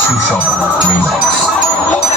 Two-shot remix.